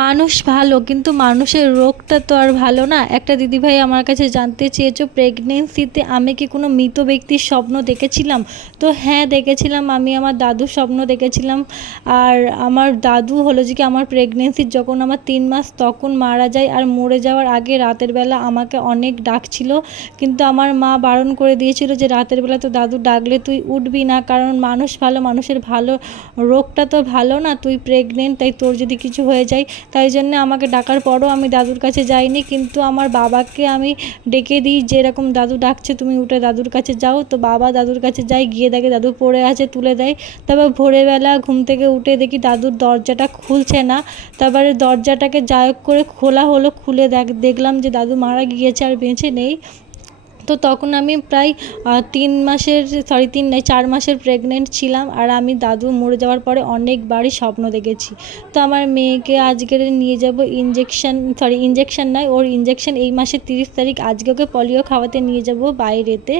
মানুষ ভালো, কিন্তু মানুষের রোগটা তো আর ভালো না। একটা দিদিভাই আমার কাছে জানতে চেয়েছো প্রেগনেন্সিতে আমি কি কোনো মৃত ব্যক্তির স্বপ্ন দেখেছিলাম। তো হ্যাঁ দেখেছিলাম, আমি আমার দাদুর স্বপ্ন দেখেছিলাম। আর আমার দাদু হলো যে কি আমার প্রেগনেন্সির যখন আমার 3 মাস তখন মারা যায়। আর মরে যাওয়ার আগে রাতের বেলা আমাকে অনেক ডাকছিল, কিন্তু আমার মা বারণ করে দিয়েছিল যে রাতের বেলা তো দাদু ডাকলে তুই উঠবি না, কারণ মানুষ ভালো, মানুষের ভালো, রোগটা তো ভালো না, তুই প্রেগনেন্ট, তাই তোর যদি কিছু হয়ে যায়। তাই জন্য আমাকে ডাকার পরও আমি দাদুর কাছে যাইনি, কিন্তু আমার বাবাকে আমি ডেকে দিই যে এরকম দাদু ডাকছে তুমি উঠে দাদুর কাছে যাও। তো বাবা দাদুর কাছে যায়, গিয়ে দেখে দাদু পড়ে আছে, তুলে দেয়। তারপর ভোরবেলা ঘুম থেকে উঠে দেখি দাদুর দরজাটা খুলছে না। তারপরে দরজাটাকে যাই হোক করে খোলা হলো, খুলে দেখলাম যে দাদু মারা গিয়েছে আর বেঁচে নেই। তো তখন আমি প্রায় 3 মাসের, সরি 3 নয় 4 মাসের প্রেগনেন্ট ছিলাম। আর আমি দাদু মরে যাওয়ার পরে অনেকবারই স্বপ্ন দেখেছি। তো আমার মেয়েকে আজকের নিয়ে যাব ইঞ্জেকশন, সরি ইঞ্জেকশন নয়, ওর ইঞ্জেকশন এই মাসের 30 তারিখ, আজকে ওকে পোলিও খাওয়াতে নিয়ে যাব বাইরেতে।